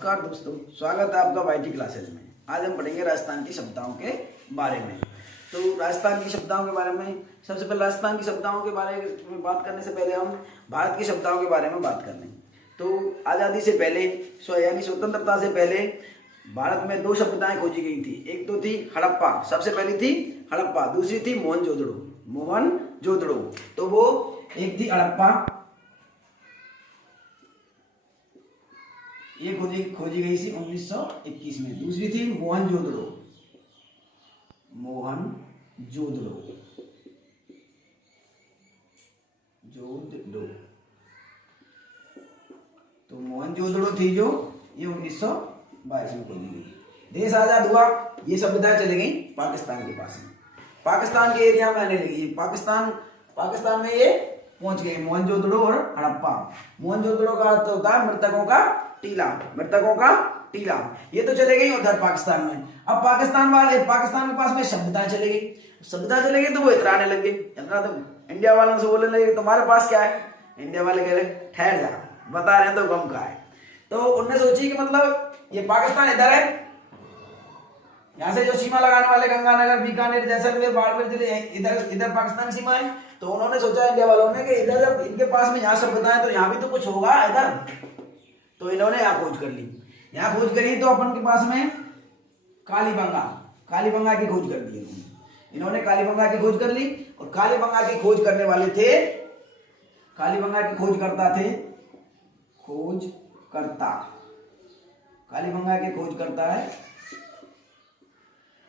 नमस्कार दोस्तों, स्वागत है आपका वाईटी क्लासेज में। आज हम पढ़ेंगे राजस्थान की सभ्यताओं के बारे में। तो राजस्थान की सभ्यताओं के बारे में सबसे पहले राजस्थान की सभ्यताओं के बारे में बात करने से पहले हम भारत की सभ्यताओं के बारे में बात कर लें। तो आज़ादी से पहले यानी स्वतंत्रता से पहले भारत में दो सभ्यताएं खोजी गई थी। एक तो थी हड़प्पा, सबसे पहली थी हड़प्पा, दूसरी थी मोहनजोदड़ो। तो वो एक थी हड़प्पा, ये खोजी गई थी 1921 में। दूसरी थी मोहनजोदड़ो। तो मोहनजोदड़ो थी जो ये 1922 में खोजी गई। देश आजाद हुआ, ये सभ्यता चली गई पाकिस्तान के पास में, पाकिस्तान के एरिया में आने लगी। पाकिस्तान में ये पहुंच गए मोहनजोदड़ो और हड़प्पा। मोहनजोदड़ो का अर्थ होता है मृतकों का टीला। ये तो चले गई उधर पाकिस्तान में। अब पाकिस्तान के पास में सभ्यता चले गई तो वो इतराने लगे। इतना तो इंडिया वालों से बोलने लगे तुम्हारे पास क्या है। इंडिया वाले कह रहे ठहर जा, बता रहे हैं तो गम का है। तो उनने सोची कि मतलब ये पाकिस्तान इधर है, यहाँ से जो सीमा लगाने वाले गंगानगर, बीकानेर, जैसलमेर, बाड़मेर जिले इधर पाकिस्तान सीमा है। तो उन्होंने सोचा इंडिया वालों ने कि इधर जब इनके पास में यहाँ सभ्यता है तो यहाँ भी तो कुछ होगा इधर। तो इन्होंने यहाँ खोज कर ली। यहाँ खोज करी तो अपन के पास में कालीबंगा की खोज कर दी इन्होंने। कालीबंगा की खोज कर ली। और कालीबंगा की खोज करने वाले थे, कालीबंगा के खोजकर्ता थे, कालीबंगा के खोजकर्ता है।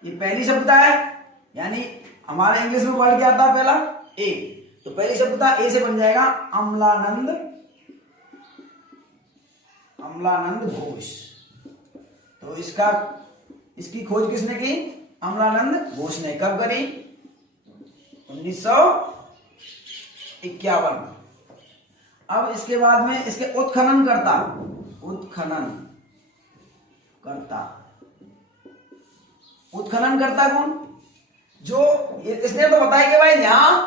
ये पहली सभ्यता है, यानी हमारे इंग्लिश में वर्ड क्या था पहला ए। तो पहली सभ्यता ए से बन जाएगा अमलानंद घोष। तो इसकी खोज किसने की? अमलानंद घोष ने। कब करी? 1951। अब इसके बाद में इसके उत्खनन करता कौन? जो इसने तो बताया कि भाई यहां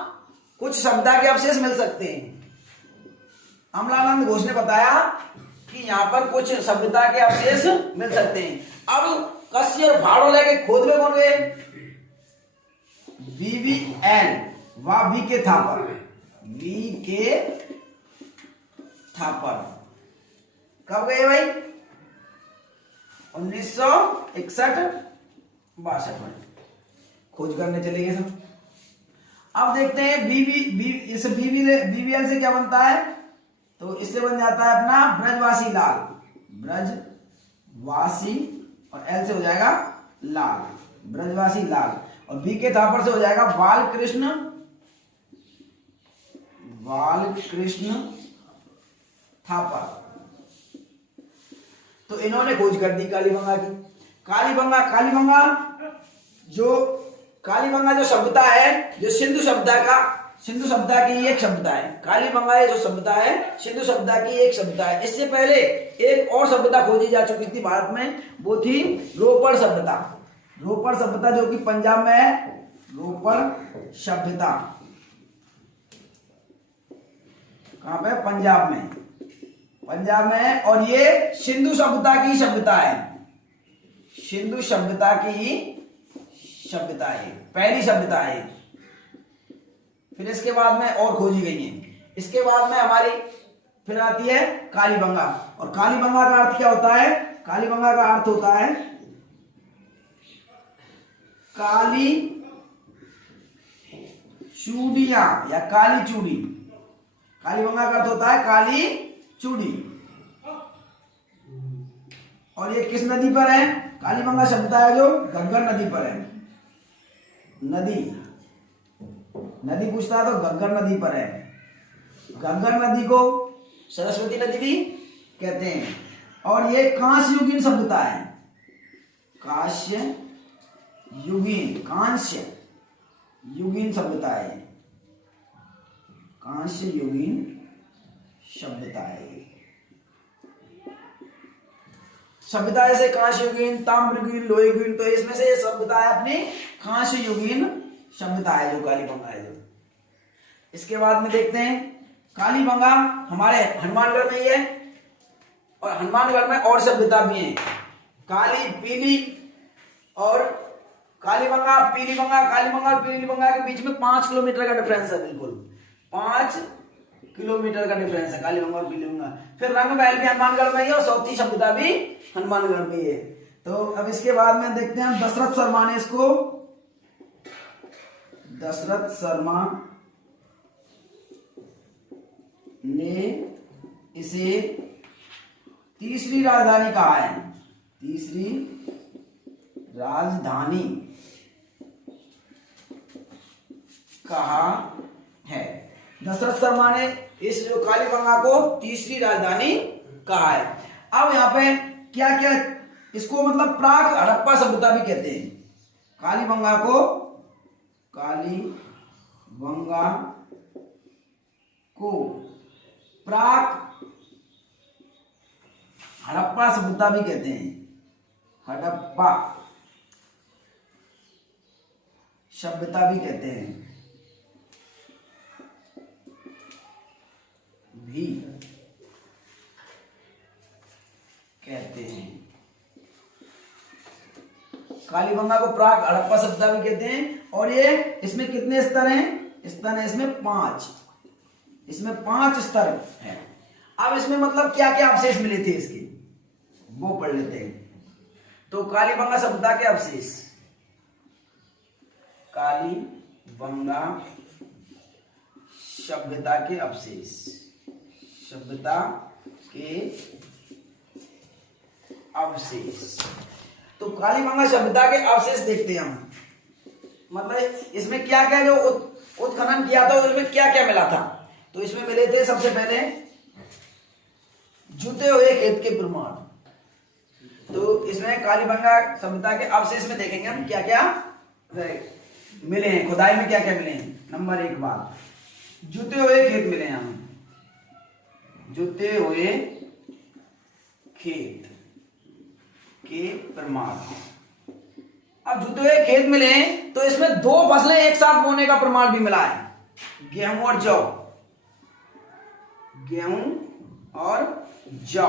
कुछ सभ्यता के अवशेष मिल सकते हैं। अमलानंद घोष ने बताया कि यहाँ पर कुछ सभ्यता के अवशेष मिल सकते हैं। अब कस्य और भाड़ो लेके खोद में कौन गए? VVN वी के थापर। कब गए भाई? 1961-62 में खोज करने चले गए सब। अब देखते हैं BVL से क्या बनता है। तो इससे बन जाता है अपना ब्रजवासी और एल से हो जाएगा लाल, ब्रजवासी लाल। और बी के थापर से हो जाएगा बालकृष्ण थापर। तो इन्होंने खोज कर दी कालीबंगा की। कालीबंगा जो सभ्यता है, जो सिंधु सभ्यता की एक सभ्यता है। कालीबंगा जो सभ्यता है सिंधु सभ्यता की एक सभ्यता है। इससे पहले एक और सभ्यता खोजी जा चुकी थी भारत में, वो थी रोपड़ सभ्यता जो कि पंजाब में है। रोपड़ सभ्यता कहां पे? पंजाब में है। और ये सिंधु सभ्यता की सभ्यता है। सिंधु सभ्यता की सभ्यता है, पहली सभ्यता है। फिर इसके बाद में और खोजी गई है। इसके बाद में हमारी फिर आती है कालीबंगा। और कालीबंगा का अर्थ क्या होता है? कालीबंगा का अर्थ होता है काली चूड़ियां या काली चूड़ी। कालीबंगा का अर्थ होता है काली चूड़ी। और ये किस नदी पर है? कालीबंगा सभ्यता है जो घग्गर नदी पर है। नदी पूछता है तो घग्गर नदी पर है। घग्गर नदी को सरस्वती नदी भी कहते हैं। और ये कांस्य युगीन सभ्यता है। कांस्य युगीन सभ्यता है। कांस्य युगीन सभ्यता है। सभ्यता जैसे कांस्य युगीन, ताम्रयुगीन, लोह युगीन। तो इसमें से ये सभ्यता है अपनी कांस्य युगीन सभ्यता है जो कालीबंगा है। इसके बाद में देखते हैं कालीबंगा हमारे हनुमानगढ़ में ही है। और हनुमानगढ़ में और सभ्यता भी है, काली पीली और कालीबंगा, पीलीबंगा, कालीबंगा और पीलीबंगा के बीच में 5 किलोमीटर का डिफरेंस है, बिल्कुल 5 किलोमीटर का डिफरेंस है कालीबंगा और पीलीबंगा। फिर रंग महल भी हनुमानगढ़ में ही है और सौती सभ्यता भी हनुमानगढ़ में ही है। तो अब इसके बाद में देखते हैं दशरथ शर्मा ने इसको, दशरथ शर्मा ने इसे तीसरी राजधानी कहा है, तीसरी राजधानी कहा है। दशरथ शर्मा ने इस जो कालीबंगा को तीसरी राजधानी कहा है। अब यहाँ पे क्या क्या इसको मतलब प्राक हड़प्पा सभ्यता भी कहते हैं, कालीबंगा को, कालीबंगा को प्राक हड़प्पा सभ्यता भी कहते हैं, हड़प्पा सभ्यता भी कहते हैं, भी कहते हैं। कालीबंगा को प्राक हड़प्पा सभ्यता भी कहते हैं। और ये इसमें कितने स्तर हैं? स्तर है इसमें 5, इसमें 5 स्तर हैं। अब इसमें मतलब क्या क्या अवशेष मिले थे इसके, वो पढ़ लेते हैं। तो कालीबंगा सभ्यता के अवशेष, कालीबंगा सभ्यता के अवशेष, सभ्यता के अवशेष। तो कालीबंगा सभ्यता के अवशेष देखते हैं हम, मतलब इसमें क्या क्या जो उत्खनन किया था उसमें क्या क्या मिला था। तो इसमें मिले थे सबसे पहले जुते हुए खेत के प्रमाण। तो इसमें कालीबंगा सभ्यता के अवशेष में देखेंगे हम क्या क्या मिले हैं, खुदाई में क्या क्या मिले हैं। नंबर 1 बात, जुते हुए खेत मिले हैं हमें, जुते हुए खेत के प्रमाण। अब जुते हुए खेत मिले तो इसमें 2 फसलें एक साथ बोने का प्रमाण भी मिला है, गेहूं और जौ, गेहूं और जौ।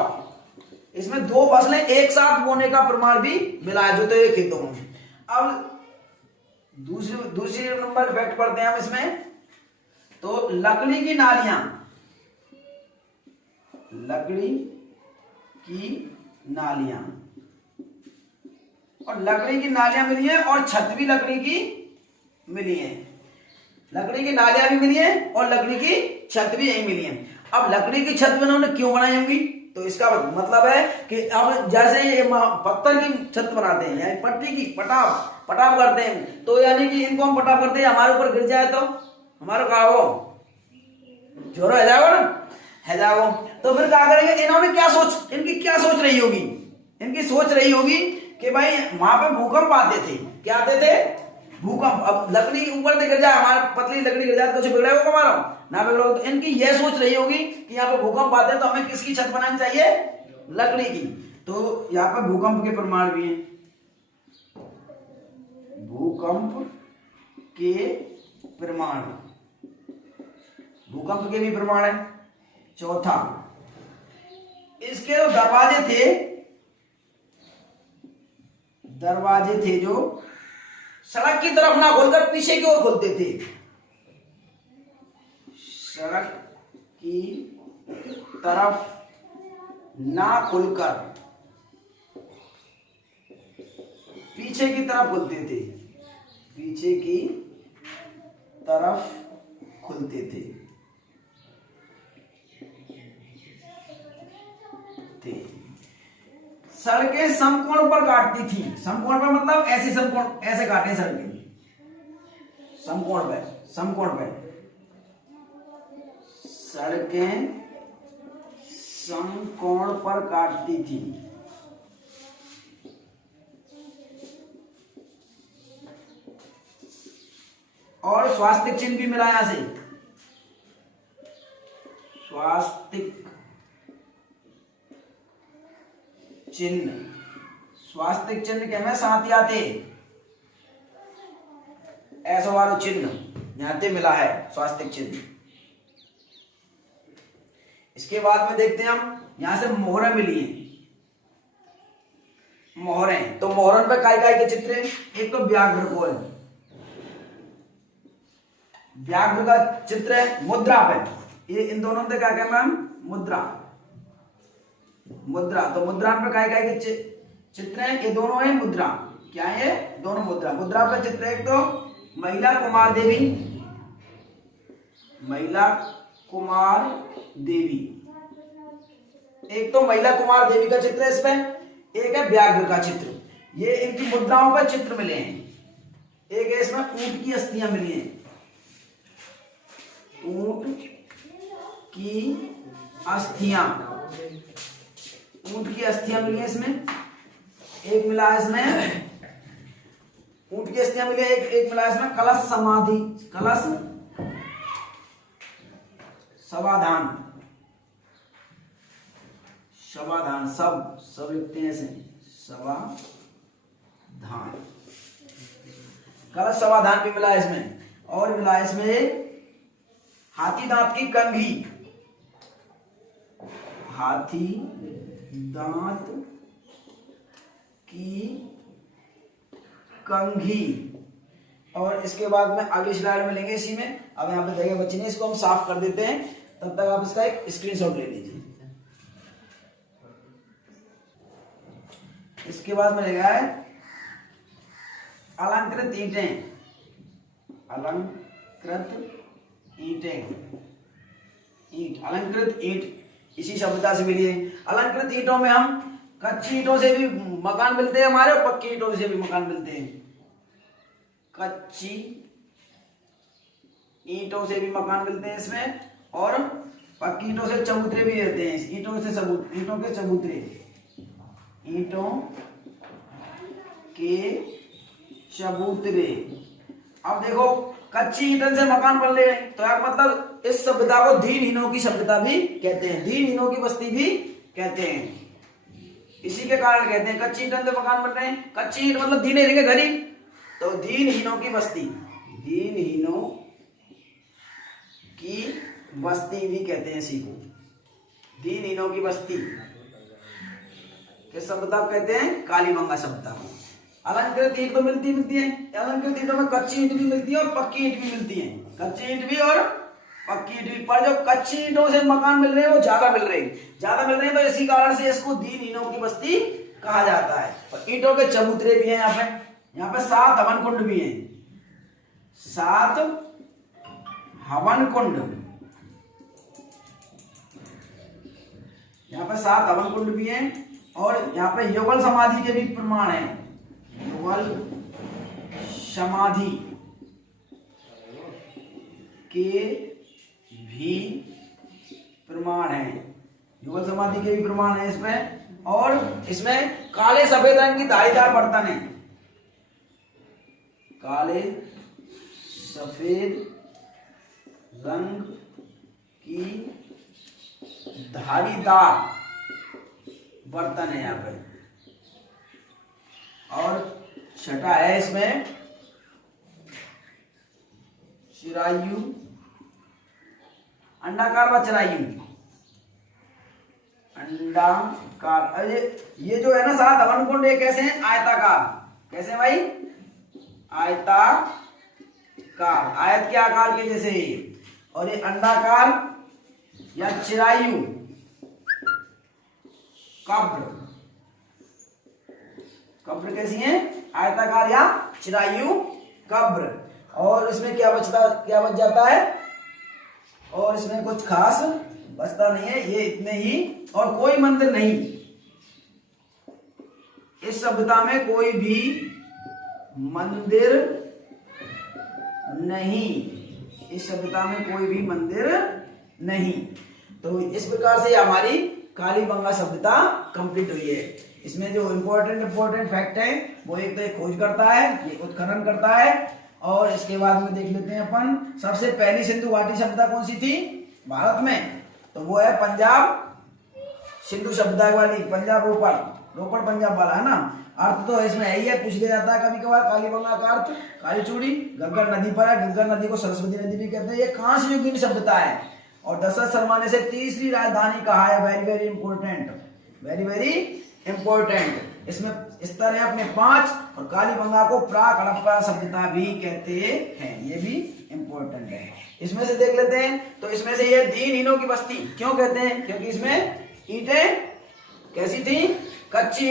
इसमें 2 फसलें एक साथ बोने का प्रमाण भी मिला है जुते हुए खेतों में। अब दूसरी नंबर फैक्ट पढ़ते हैं हम इसमें। तो लकड़ी की नालियां, लकड़ी की नालियां, और लकड़ी की नालियां मिली है और छत भी लकड़ी की मिली है, लकड़ी की नालियां भी मिली है और लकड़ी की छत भी यही मिली है। अब लकड़ी की छत इन्होंने क्यों बनाई होंगी? तो इसका मतलब है कि अब जैसे ये पत्थर की छत बनाते हैं यानी पट्टी की पटाव करते हैं, तो यानी कि इनको हम पटाव करते हैं, हमारे ऊपर गिर जाए तो हमारा क्या हो, जोरो है जाओ ना, है जाओ। तो फिर क्या करेंगे, इन्होंने क्या सोच, इनकी क्या सोच रही होगी, इनकी सोच रही होगी कि भाई वहां पे भूकंप आते थे, क्या आते थे, भूकंप। अब लकड़ी ऊपर से गिर जाए, हमारी पतली लकड़ी गिर जाए तो कुछ बिगड़ेगा हमारा ना बिगड़ेगा। तो इनकी यह सोच रही होगी कि यहाँ पे भूकंप आते हैं तो हमें किसकी छत बनानी चाहिए, लकड़ी की। तो यहाँ पे भूकंप के प्रमाण भी हैं, भूकंप के प्रमाण, भूकंप के भी प्रमाण है। चौथा, इसके जो दरवाजे थे जो सड़क की तरफ ना खोलकर पीछे की ओर खोलते थे, सड़क की तरफ ना खुलकर पीछे की तरफ खुलते थे, पीछे की तरफ खुलते थे। सड़कें समकोण पर काटती थी, समकोण पर मतलब ऐसे समकोण, ऐसे काटे सड़कें, समकोण पे, समकोण पे सड़कें समकोण पर काटती थी। और स्वास्तिक चिन्ह भी मिला यहां से, स्वास्तिक चिन्ह, स्वास्तिक चिन्ह के में साथ ही आते, ऐसा वाला चिन्ह यहां पे मिला है, स्वास्तिक चिन्ह। इसके बाद में देखते हैं हम, यहां से मोहरें मिली हैं, मोहरें, तो मोहरन पे काय काय के चित्र हैं? एक तो व्याघ्र को है, व्याघ्र का चित्र है। मुद्रा पे, ये इन दोनों पे क्या क्या मैम? मुद्रा, मुद्रा। तो मुद्रा पे काय काय के चित्र हैं? ये दोनों है मुद्रा। क्या है? दोनों मुद्रा। मुद्रा पे चित्र एक तो महिला कुमार देवी, महिला कुमार देवी, एक तो महिला कुमार देवी का चित्र है इसमें, एक है व्याघ्र का चित्र। ये इनकी मुद्राओं पर चित्र मिले हैं। एक है इसमें ऊंट की अस्थियां मिली हैं, ऊंट की अस्थियां, ऊंट की अस्थियां मिली हैं इसमें। एक मिला है इसमें ऊंट की अस्थियां मिली, एक मिला है इसमें कलश समाधि, कलश समाधान, समाधान, सब लिखते हैं ऐसे, समाधान, कलश समाधान भी मिला है इसमें। और मिला है इसमें हाथी दांत की कंघी, हाथी दांत की कंघी। और इसके बाद में अगली स्लाइड में लेंगे इसी में। अब यहाँ पे जगह बची नहीं, इसको हम साफ कर देते हैं, तब तक आप इसका एक स्क्रीनशॉट ले लीजिए। इसके बाद में लेगा है अलंकृत ईंटें, अलंकृत ईंटें, ईंट, अलंकृत ईंट इसी शब्दता से मिली है। अलंकृत ईंटों में हम कच्ची ईंटों से भी मकान मिलते हैं हमारे, और पक्की ईंटों से भी मकान मिलते हैं। कच्ची ईंटों से भी मकान मिलते हैं इसमें, और पक्की ईंटों से चबूतरे भी रहते हैं। ईंटों से ईंटों के चबूतरे, ईंटों के चबूतरे। अब देखो कच्ची ईंटन से मकान बन रहे हैं, तो यार मतलब इस सभ्यता को दीनहीनों की सभ्यता भी कहते हैं, दीनहीनों की बस्ती भी कहते हैं। इसी के कारण कहते हैं कच्ची ईंटन से मकान बन रहे हैं। कच्ची ईंट मतलब दीन रहेंगे गरीब, तो दीनहीनों की बस्ती, दीनहीनों की बस्ती भी कहते हैं इसी को, दीनहीनों की बस्ती। किस सभ्यता कहते हैं? कालीबंगा सभ्यता को। अलंकृत ईंट तो मिलती है, अलंकृत ईंटों में कच्ची ईंट भी मिलती है और पक्की ईंट भी मिलती है, कच्ची ईंट भी और पक्की ईंट भी। पर जो कच्ची ईंटों से मकान मिल रहे हैं वो ज्यादा मिल रहे हैं, तो इसी कारण से इसको दीनहीनों की बस्ती कहा जाता है। और ईंटों के चबूतरे भी हैं यहाँ पे 7 हवन कुंड भी हैं, 7 हवन कुंड, यहाँ पे 7 हवन कुंड भी हैं। और यहाँ पे युगल समाधि के भी प्रमाण हैं, युगल समाधि के भी प्रमाण हैं, युगल समाधि के भी प्रमाण हैं इसमें। और इसमें काले सफेद रंग की धारीदार बर्तन है, काले सफेद रंग की धारीदार बर्तन है यहाँ पे। और छठा है इसमें चिरायु, अंडाकार व चिरायु, अंडाकार। ये जो है ना 7 हवन कुंड, ये कैसे हैं? आयताकार। कैसे भाई? आयताकार, आयत के आकार के जैसे। और ये अंडाकार या चिरायु, कब्र, कब्र कैसी है? आयताकार या चिरायु कब्र। और इसमें क्या बच जाता है? और इसमें कुछ खास बचता नहीं है, ये इतने ही। और कोई मंदिर नहीं, इस सभ्यता में कोई भी मंदिर नहीं, इस सभ्यता में कोई भी मंदिर नहीं। तो इस प्रकार से हमारी कालीबंगा सभ्यता कंप्लीट हुई है। इसमें जो इम्पोर्टेंट फैक्ट है वो एक तो एक खोज करता है, ये उत्खनन करता है। और इसके बाद में देख लेते हैं अपन सबसे पहली सिंधु घाटी सभ्यता कौन सी थी भारत में, तो वो है पंजाब सिंधु सभ्यता वाली, पंजाब रोपड़ पंजाब वाला है ना। अर्थ तो इसमें यही है, पूछ लिया जाता है कभी कभार। कालीबंगा का अर्थ काली चूड़ी, घग्गर नदी पर है, घग्गर नदी को सरस्वती नदी भी कहते हैं। ये कांस्य युग की सभ्यता है और दशरथ शर्मा ने इसे तीसरी राजधानी कहा है। Very very important, very very important. इसमें स्तर है अपने 5 और कालीबंगा को प्राक हड़प्पा सभ्यता भी कहते हैं, ये भी इम्पोर्टेंट है। इसमें से देख लेते हैं, तो इसमें से ये दीनहीनों की बस्ती क्यों कहते हैं, क्योंकि इसमें ईंटें कैसी थी, कच्ची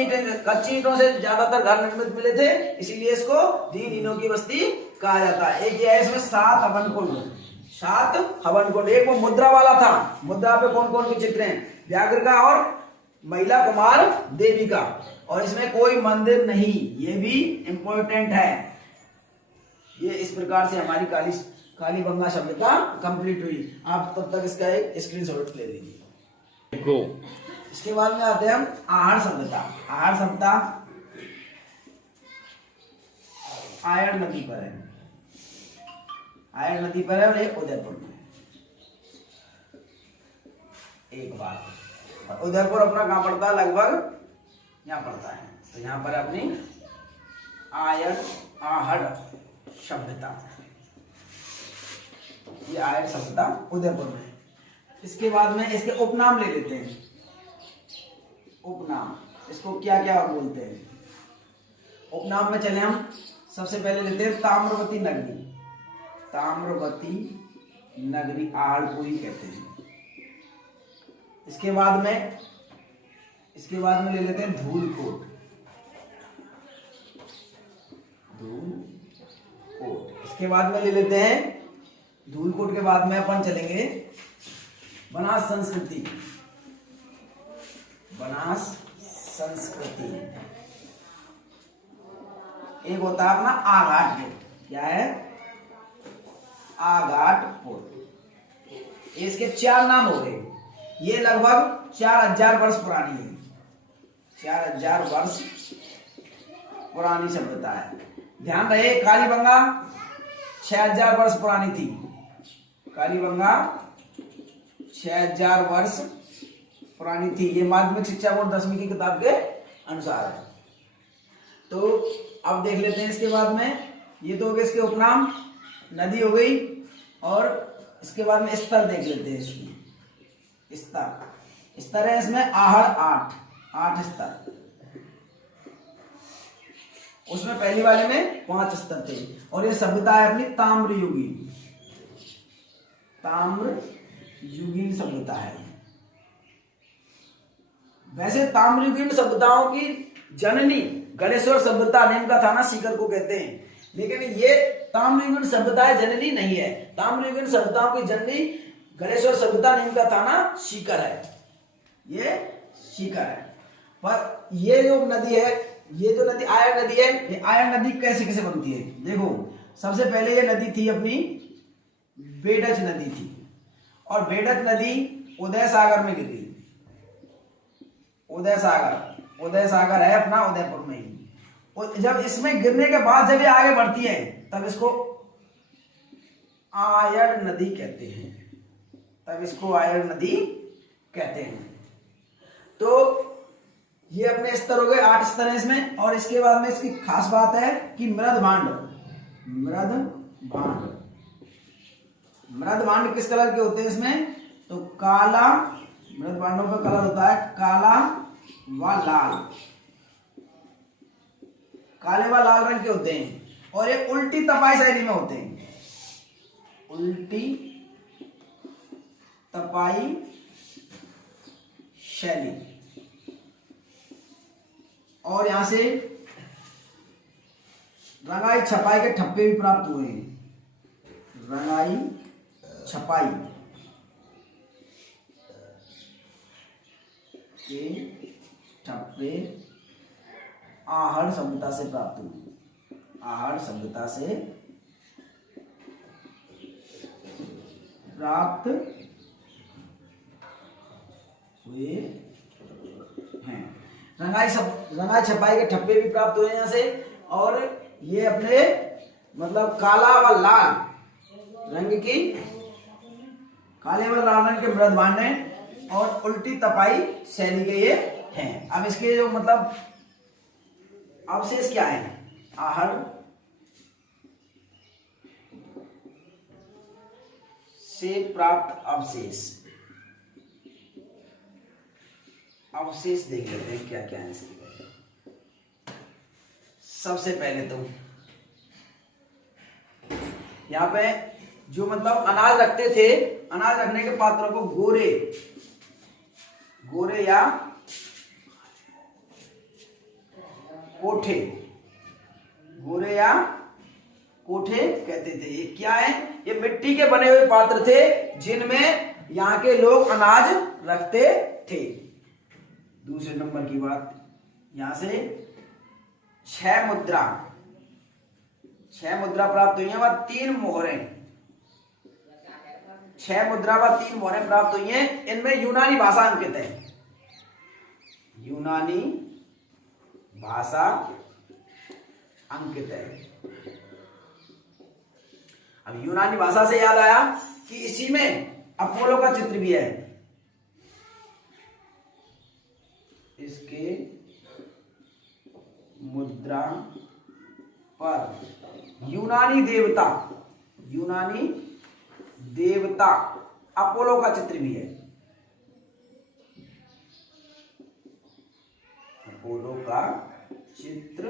ईंटों से ज्यादातर घर निर्मित मिले थे, इसीलिए इसको दीनहीनों की बस्ती कहा जाता है। एक ये है इसमें 7 हवन कुंड, 7 हवन कुंड। एक वो मुद्रा वाला था, मुद्रा पे कौन कौन के चित्र हैं, व्याघ्र का और महिला कुमार देवी का, और इसमें कोई मंदिर नहीं, ये भी इंपॉर्टेंट है। ये इस प्रकार से हमारी कालीबंगा सभ्यता कंप्लीट हुई। आप तब तक इसका एक स्क्रीनशॉट ले लीजिए। इसके बाद में आते हैं हम आहड़ सभ्यता। आहड़ सभ्यता आयड़ नदी पर है, आयड़ नदी पर है और ये उदयपुर में। एक बात, उदयपुर अपना कहाँ पड़ता है, लगभग यहाँ पड़ता है, तो यहाँ पर अपनी आहड़ सभ्यता, ये आहड़ सभ्यता उदयपुर में। इसके बाद में इसके उपनाम ले लेते हैं। उपनाम, इसको क्या क्या बोलते हैं, उपनाम में चले हम। सबसे पहले लेते हैं ताम्रवती नगरी, ताम्रवती नगरी आहड़पुरी कहते हैं। इसके बाद में ले लेते हैं धूलकोट, धूलकोट। इसके बाद में ले लेते हैं धूलकोट के बाद में अपन चलेंगे बनास संस्कृति, बनास संस्कृति। एक होता है अपना आघाट फोर्ट, क्या है, आघाट फोर्ट। इसके 4 नाम हो गए, ये लगभग 4000 वर्ष पुरानी है, 4000 वर्ष पुरानी सभ्यता है। ध्यान रहे कालीबंगा 6000 वर्ष पुरानी थी, कालीबंगा 6000 वर्ष पुरानी थी। ये माध्यमिक शिक्षा बोर्ड 10वीं की किताब के अनुसार है। तो अब देख लेते हैं इसके बाद में, ये तो हो गए इसके उपनाम, नदी हो गई, और इसके बाद में स्तर देख लेते हैं। इसमें स्तर है इसमें आहड़ 8 स्तर। उसमें पहली वाले में 5 स्तर थे, और ये सभ्यता है अपनी ताम्रयुगीन, ताम्रयुगीन सभ्यता है। वैसे ताम्रयुगीन सभ्यताओं की जननी गणेश्वर सभ्यता नेमका थाना सीकर को कहते हैं, लेकिन ये ताम्रयुगीन सभ्यता जननी नहीं है। ताम्रयुगीन सभ्यताओं की जननी गणेश्वर सभ्यता नेमका थाना सीकर है, ये सीकर है। पर ये जो नदी है, ये जो नदी आयड़ नदी है, ये आयड़ नदी कैसे कैसे बनती है, देखो। सबसे पहले ये नदी थी अपनी बेडज नदी थी, और बेडज नदी उदय सागर में गिरी। उदय सागर है अपना उदयपुर में ही। और जब इसमें गिरने के बाद जब ये आगे बढ़ती है, तब इसको आयड़ नदी कहते हैं, तब इसको आयड़ नदी कहते हैं। तो ये अपने स्तर हो गए, 8 स्तर है इसमें। और इसके बाद में इसकी खास बात है कि मृद भांड किस कलर के होते हैं इसमें, तो काला, मृद भांडों का कलर होता है काला व लाल, काले व लाल रंग के होते हैं, और ये उल्टी तपाई शैली में होते हैं, उल्टी तपाई शैली। और यहां से रंगाई छपाई के ठप्पे भी प्राप्त हुए हैं, रंगाई छपाई के ठप्पे आहड़ सभ्यता से प्राप्त हुए, आहड़ सभ्यता से प्राप्त हुए हैं। रंगाई छपाई के ठप्पे भी प्राप्त हुए यहाँ से। और ये अपने मतलब काला व लाल रंग की, काले व लाल रंग के मृद भांड हैं, और उल्टी तपाई शैली के ये हैं। अब इसके जो मतलब अवशेष क्या है, आहड़ से प्राप्त अवशेष, अवशेष देख लेते हैं क्या क्या आंसर है। सबसे पहले तो यहाँ पे जो मतलब अनाज रखते थे, अनाज रखने के पात्रों को गोरे, गोरे या कोठे, गोरे या कोठे कहते थे। ये क्या है? ये मिट्टी के बने हुए पात्र थे जिनमें यहाँ के लोग अनाज रखते थे। दूसरे नंबर की बात, यहां से 6 मुद्रा, 6 मुद्रा प्राप्त हुई है व 3 मोहरें, 6 मुद्रा व 3 मोहरें प्राप्त हुई हैं। इनमें यूनानी भाषा अंकित है, यूनानी भाषा अंकित है। अब यूनानी भाषा से याद आया कि इसी में अपोलो का चित्र भी है। इसके मुद्रा पर यूनानी देवता, यूनानी देवता अपोलो का चित्र भी है, अपोलो का चित्र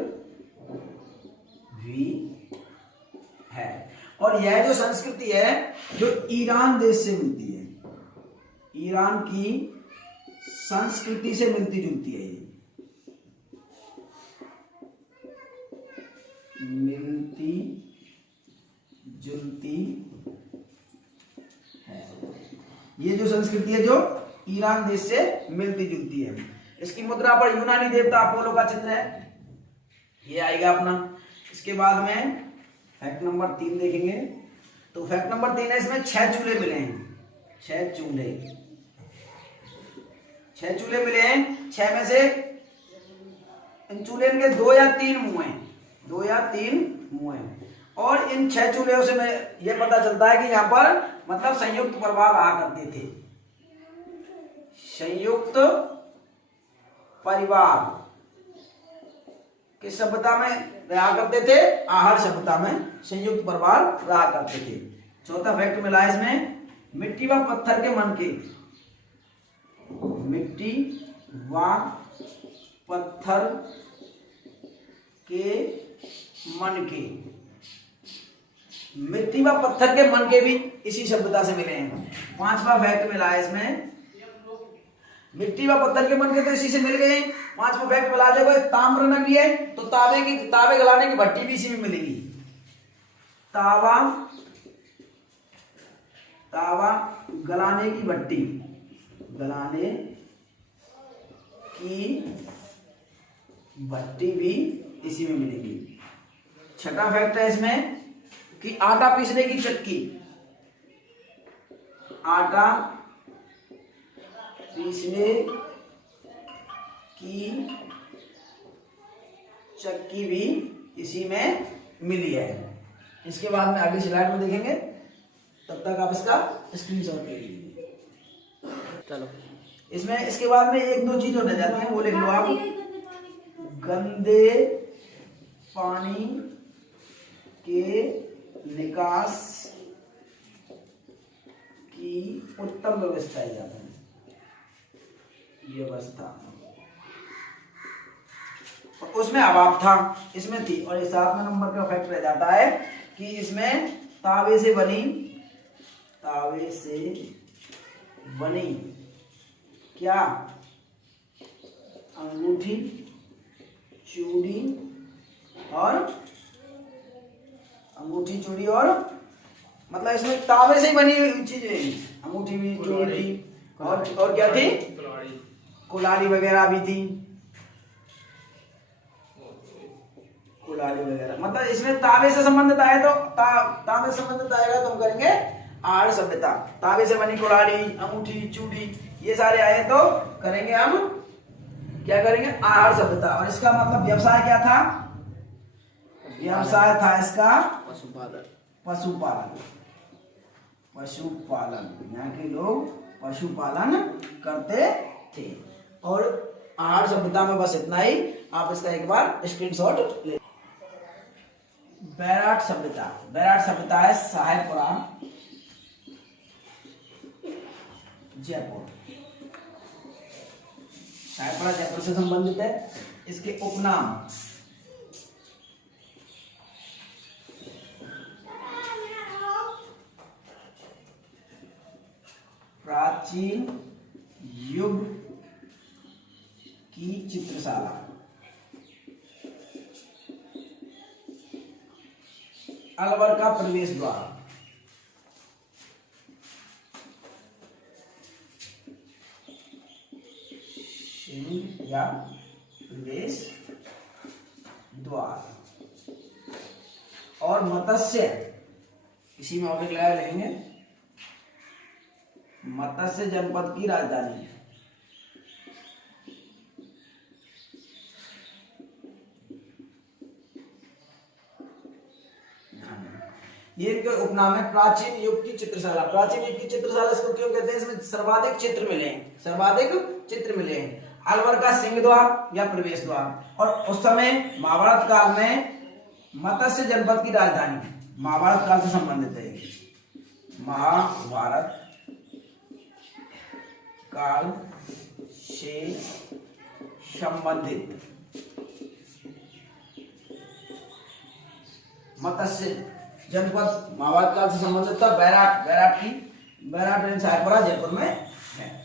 भी है। और यह जो संस्कृति है जो ईरान देश से मिलती है, ईरान की संस्कृति से मिलती जुलती है, ये मिलती जुलती है। ये जो संस्कृति है जो ईरान देश से मिलती जुलती है। इसकी मुद्रा पर यूनानी देवता अपोलो का चित्र है, ये आएगा अपना। इसके बाद में फैक्ट नंबर 3 देखेंगे। तो फैक्ट नंबर 3 है, इसमें 6 चूल्हे मिले हैं, 6 चूल्हे, 6 चूल्हे मिले हैं। 6 में से इन चूल्हे के 2 या 3 मुंह हैं, 2 या 3 मुंह हैं। और इन 6 चूल्हों से मैं ये पता चलता है कि यहाँ पर मतलब संयुक्त परिवार रहा करते थे, संयुक्त परिवार किस सभ्यता में रहा करते थे? आहर सभ्यता में संयुक्त परिवार रहा करते थे। चौथा फैक्ट मिला है इसमें, मिट्टी व पत्थर के मन के, मिट्टी व पत्थर के मन के, मिट्टी व पत्थर के मन के भी इसी सभ्यता से मिले हैं। 5वां फैक्ट मिला है इसमें, मिट्टी व पत्थर के मन के तो इसी से मिल गए। 5वां फैक्ट मिला देखो, ताम्र नगरी है तो तांबे गलाने की भट्टी भी इसी में मिलेगी। तावा गलाने की भट्टी, गलाने की भट्टी भी इसी में मिलेगी। 6वां फैक्ट है इसमें कि आटा पीसने की चक्की, आटा पीसने की चक्की भी इसी में मिली है। इसके बाद में अगली स्लाइड में देखेंगे, तब तक आप इसका स्क्रीनशॉट ले लीजिए। चलो, इसमें इसके बाद में 1-2 चीज हो जाती है, वो लिख लो आप। गंदे पानी के निकास की उत्तम व्यवस्था है, व्यवस्था, उसमें अभाव था, इसमें थी। और 7वें नंबर का फैक्ट रह जाता है कि इसमें तावे से बनी क्या? अंगूठी, चूड़ी और मतलब इसमें तावे से बनी हुई चीजें, अंगूठी भी, चूड़ी थी और क्या थी? कुल्हाड़ी वगैरह भी थी, कुल्हाड़ी वगैरह। मतलब इसमें तावे से संबंधित आए तो तावे से संबंधित आएगा तो हम करेंगे आहर सभ्यता। तावे से बनी कुल्हाड़ी, अंगूठी, चूड़ी ये सारे आए तो करेंगे हम क्या करेंगे? आहर सभ्यता। और इसका मतलब व्यवसाय क्या था? व्यवसाय था इसका पशुपालन। यहाँ के लोग पशुपालन करते थे। और आहर सभ्यता में बस इतना ही। आप इसका एक बार स्क्रीनशॉट ले। बैराट सभ्यता है साहेबपुरा, जयपुर। सायपरा जयपुर से संबंधित है। इसके उपनाम प्राचीन युग की चित्रशाला, अलवर का प्रवेश द्वार, या प्रवेश द्वार, और मत्स्य, इसी में ऑब्जेक्ट लगा लेंगे, मत्स्य जनपद की राजधानी है। ये इनके उपनाम है प्राचीन युग की चित्रशाला। प्राचीन युग की चित्रशाला इसको क्यों कहते हैं? इसमें सर्वाधिक चित्र मिले हैं, सर्वाधिक चित्र मिले हैं। अलवर का सिंह द्वार या प्रवेश द्वार, और उस समय महाभारत काल में मत्स्य जनपद की राजधानी, महाभारत काल से संबंधित है। महाभारत काल से संबंधित मत्स्य जनपद महाभारत काल से संबंधित था। बैराट सायपरा जयपुर में है।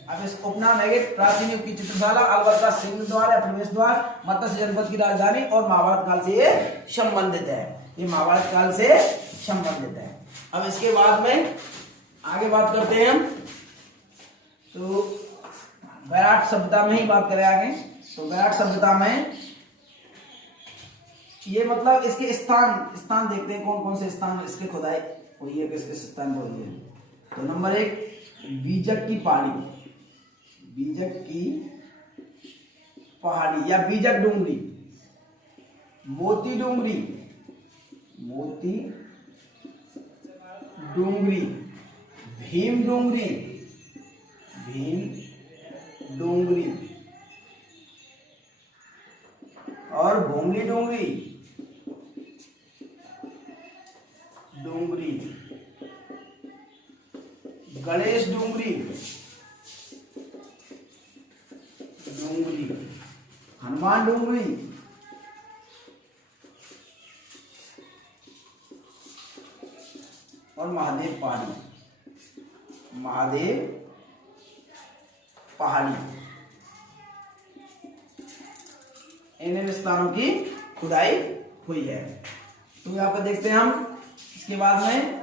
अब इस उपनाम है प्राचीन युग की चित्रशाला, अलवर का सिंह द्वार या प्रवेश द्वार, मत्स्य जनपद की राजधानी, और महाभारत काल से ये संबंधित है। ये महाभारत काल से संबंधित है। अब इसके बाद में आगे बात करते हैं हम, तो बैराट सभ्यता में ही बात करें आगे। तो बैराट सभ्यता में ये मतलब इसके स्थान देखते हैं, कौन कौन से स्थान इसके खुदाई हुई है, किसके स्थान पर हुई है। तो नंबर 1 बीजक की पहाड़ी, बीजक की पहाड़ी या बीजक डूंगरी, मोती डूंगरी, मोती डूंगरी, भीम डूंगरी, भीम डूंगरी, और भोमली डूंगरी, डूंगरी, गणेश डूंगरी, डूंगरी, हनुमान डूंगरी, और महादेव पहाड़ी, महादेव पहाड़ी। इन स्थानों की खुदाई हुई है। तो यहाँ पर देखते हैं हम। इसके बाद में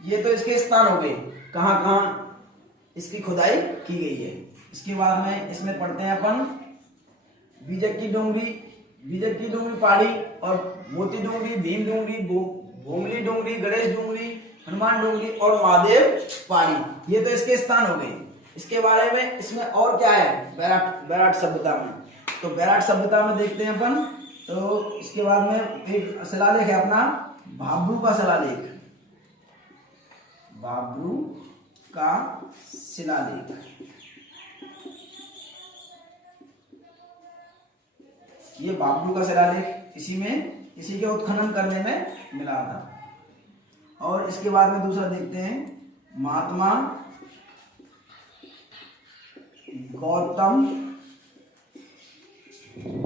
ये तो इसके स्थान हो गए, कहां कहां इसकी खुदाई की गई है। इसके बाद में इसमें पढ़ते हैं अपन बीजक की डूंगरी पहाड़ी, और मोती डूंगरी, भीम डूंगरी, भोमली डूंगरी, गणेश डूंगरी, हनुमान डूंगरी, और महादेव पहाड़ी। ये तो इसके स्थान हो गए। इसके बारे में इसमें और क्या है बैराट सभ्यता में, तो बैराट सभ्यता में देखते हैं अपन। तो इसके बाद में एक शिलालेख है अपना भाब्रू का शिलालेख, भाब्रू का शिलालेख। ये भाब्रू का शिलालेख इसी के उत्खनन करने में मिला था। और इसके बाद में दूसरा देखते हैं महात्मा गौतम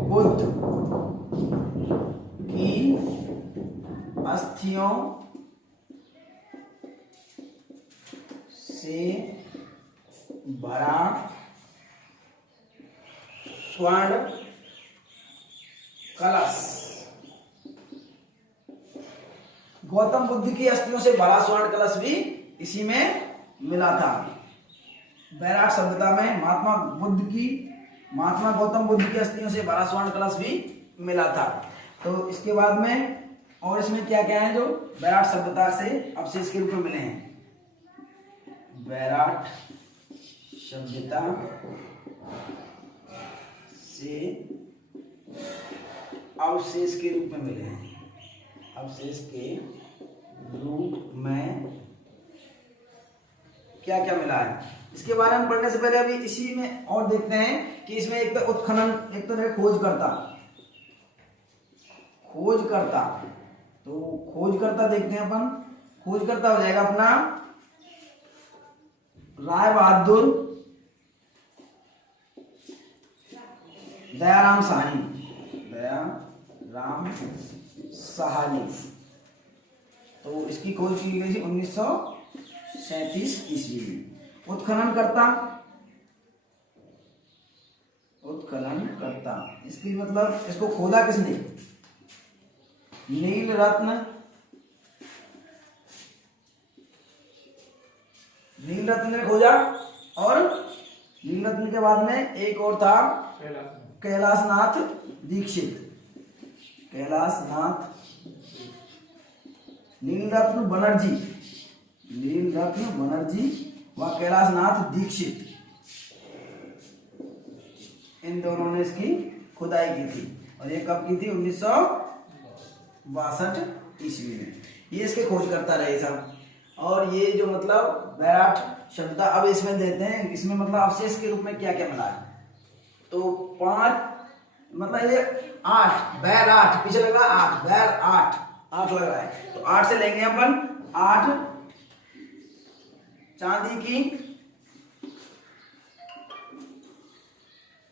बुद्ध की अस्थियों से भरा स्वर्ण कलश, गौतम बुद्ध की अस्थियों से भरा स्वर्ण कलश भी इसी में मिला था। बैराट सभ्यता में महात्मा गौतम बुद्ध की अस्थियों से भरा स्वर्ण कलश भी मिला था। तो इसके बाद में और इसमें क्या क्या है जो बैराट सभ्यता से अवशेष के रूप में मिले हैं। बैराट सभ्यता से अवशेष के रूप में मिले हैं, अवशेष के रूप में क्या क्या मिला है। इसके बारे में पढ़ने से पहले अभी इसी में और देखते हैं कि इसमें एक तो उत्खनन, एक तो है खोजकर्ता। तो खोजकर्ता देखते हैं अपन। खोजकर्ता हो जाएगा अपना राय बहादुर दयाराम साहनी, दयाराम साहनी। तो इसकी खोज की गई थी 1937 ईस्वी में। उत्खननकर्ता, उत्खननकर्ता इसकी मतलब इसको खोदा किसने? नील रत्न, नील रत्न ने खोजा। और नील रत्न के बाद में एक और था कैलाशनाथ दीक्षित, कैलाशनाथ, नीलरत्न बनर्जी, नीलरत्न बनर्जी व कैलाशनाथ दीक्षित, इन दोनों ने इसकी खुदाई की थी। और ये कब की थी? 1962 ईस्वी में। ये इसके खोज करता रहे साहब। और ये जो मतलब बैराट शब्द अब इसमें देते हैं, इसमें मतलब अवशेष के रूप में क्या क्या मिला है? तो 5 मतलब ये 8 बैराट, पीछे लग रहा है 8 बैराट, 8 लग रहा है। तो 8 से लेंगे अपन 8 चांदी की,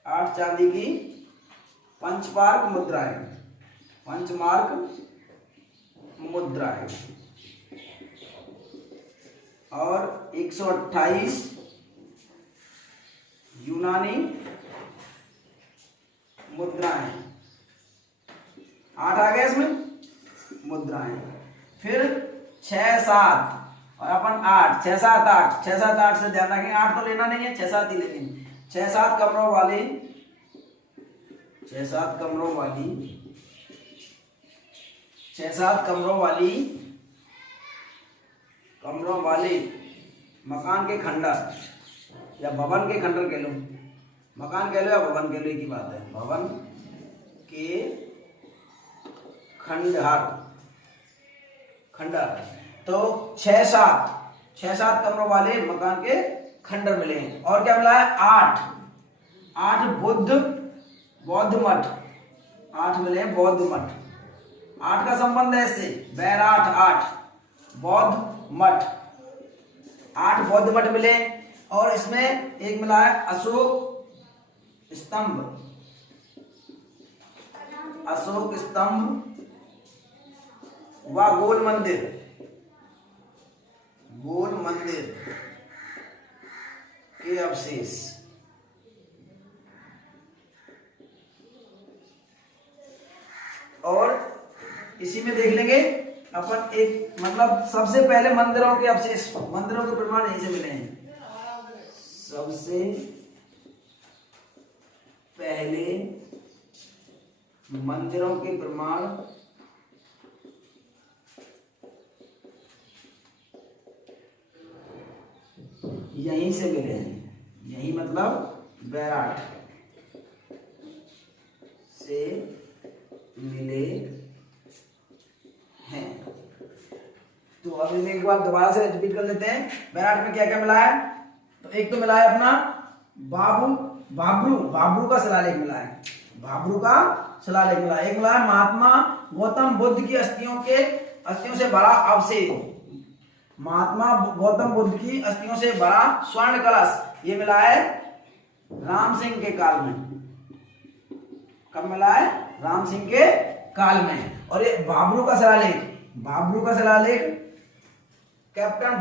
8 चांदी की पंचमार्क मुद्राएं, पंचमार्क मुद्राएं और 128 यूनानी मुद्राएं। 8 आ गया इसमें मुद्राएं। फिर 6 7 और अपन 8 6 7 8 6 7 8 से ध्यान रखेंगे, 8 तो लेना नहीं है, 6 7 ही लेंगे। 6 7 कमरों वाली, 6 7 कमरों वाली, 6 7 कमरों वाली, कमरों वाले मकान के खंडर या भवन के खंडर कह लो, मकान कह लो या भवन कह लो, एक ही बात है। भवन के खंडहर, खंडहर। तो 6 7 कमरों वाले मकान के खंडर मिले हैं। और क्या मिला है? 8 बौद्ध मठ, 8 मिले हैं बौद्ध मठ। 8 का संबंध है इससे, बैराट 8 बौद्ध मठ, 8 बौद्ध मठ मिले। और इसमें एक मिला है अशोक स्तंभ, अशोक स्तंभ व गोल मंदिर, गोल मंदिर के अवशेष। और इसी में देख लेंगे अपन एक मतलब सबसे पहले मंदिरों के अवशेष, मंदिरों के प्रमाण यहीं से मिले हैं। सबसे पहले मंदिरों के प्रमाण यहीं से मिले हैं, यही मतलब बैराट से मिले हैं। तो अब इन्हें एक बार दोबारा से रिपीट कर लेते हैं। बैराट में क्या क्या मिला है? तो एक तो मिला है अपना बाबरू का शिलालेख मिला है, बाबरू का शिलालेख मिला है। एक मिला है महात्मा गौतम बुद्ध की अस्थियों से बड़ा अवशेष, महात्मा गौतम बुद्ध की अस्थियों से बड़ा स्वर्ण कलश, ये मिला है राम सिंह के काल में। कब मिला है? राम सिंह के काल में। और ये बाबरू का शिलालेख, बाबरू का शिलालेख कैप्टन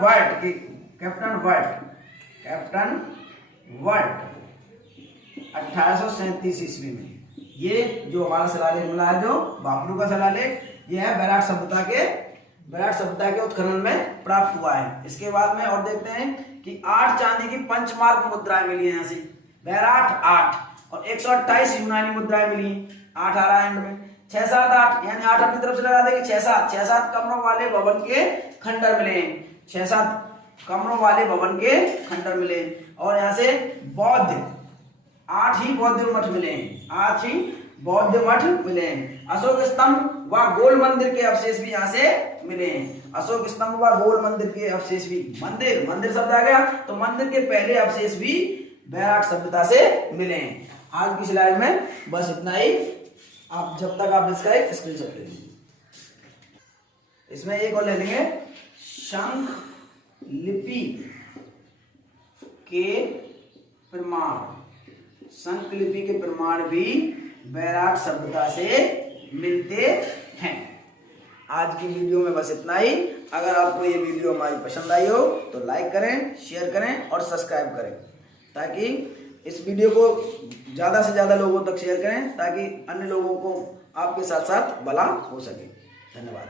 वर्ट 1837 ईस्वी में। ये जो हमारा शिलालेख मिला है, जो बाबरू का शिलालेख, ये है बैराट सभ्यता के उत्खनन में प्राप्त हुआ है। इसके बाद में और देखते हैं कि 8 चांदी की पंचमार्क मुद्राएं मिली है यहाँ से, बैराट 8 और 128 यूनानी मुद्राएं मिली, 8 आ रहा है एंड में। 6 7 8 यानी 8 अपनी तरफ से लगा देंगे। 6 7 कमरों वाले भवन के खंडर मिले हैं, 6 7 कमरों वाले भवन के खंडर मिले। और यहाँ से बौद्ध 8 ही बौद्ध मठ मिले हैं, 8 ही बौद्ध मठ मिले हैं। अशोक स्तंभ व गोल मंदिर के अवशेष भी यहाँ से मिले हैं, अशोक स्तंभ व गोल मंदिर के अवशेष भी। मंदिर शब्द आ गया तो मंदिर के पहले अवशेष भी बैराट सभ्यता से मिले हैं। आज की स्लाइड में बस इतना ही। आप जब तक आप इसका एक स्क्रीनशॉट ले लीजिए। इसमें एक और ले लेंगे, शंख लिपि के प्रमाण, संकलिपि के प्रमाण भी वैराट सभ्यता से मिलते हैं। आज की वीडियो में बस इतना ही। अगर आपको ये वीडियो हमारी पसंद आई हो तो लाइक करें, शेयर करें और सब्सक्राइब करें, ताकि इस वीडियो को ज़्यादा से ज़्यादा लोगों तक शेयर करें, ताकि अन्य लोगों को आपके साथ साथ भला हो सके। धन्यवाद।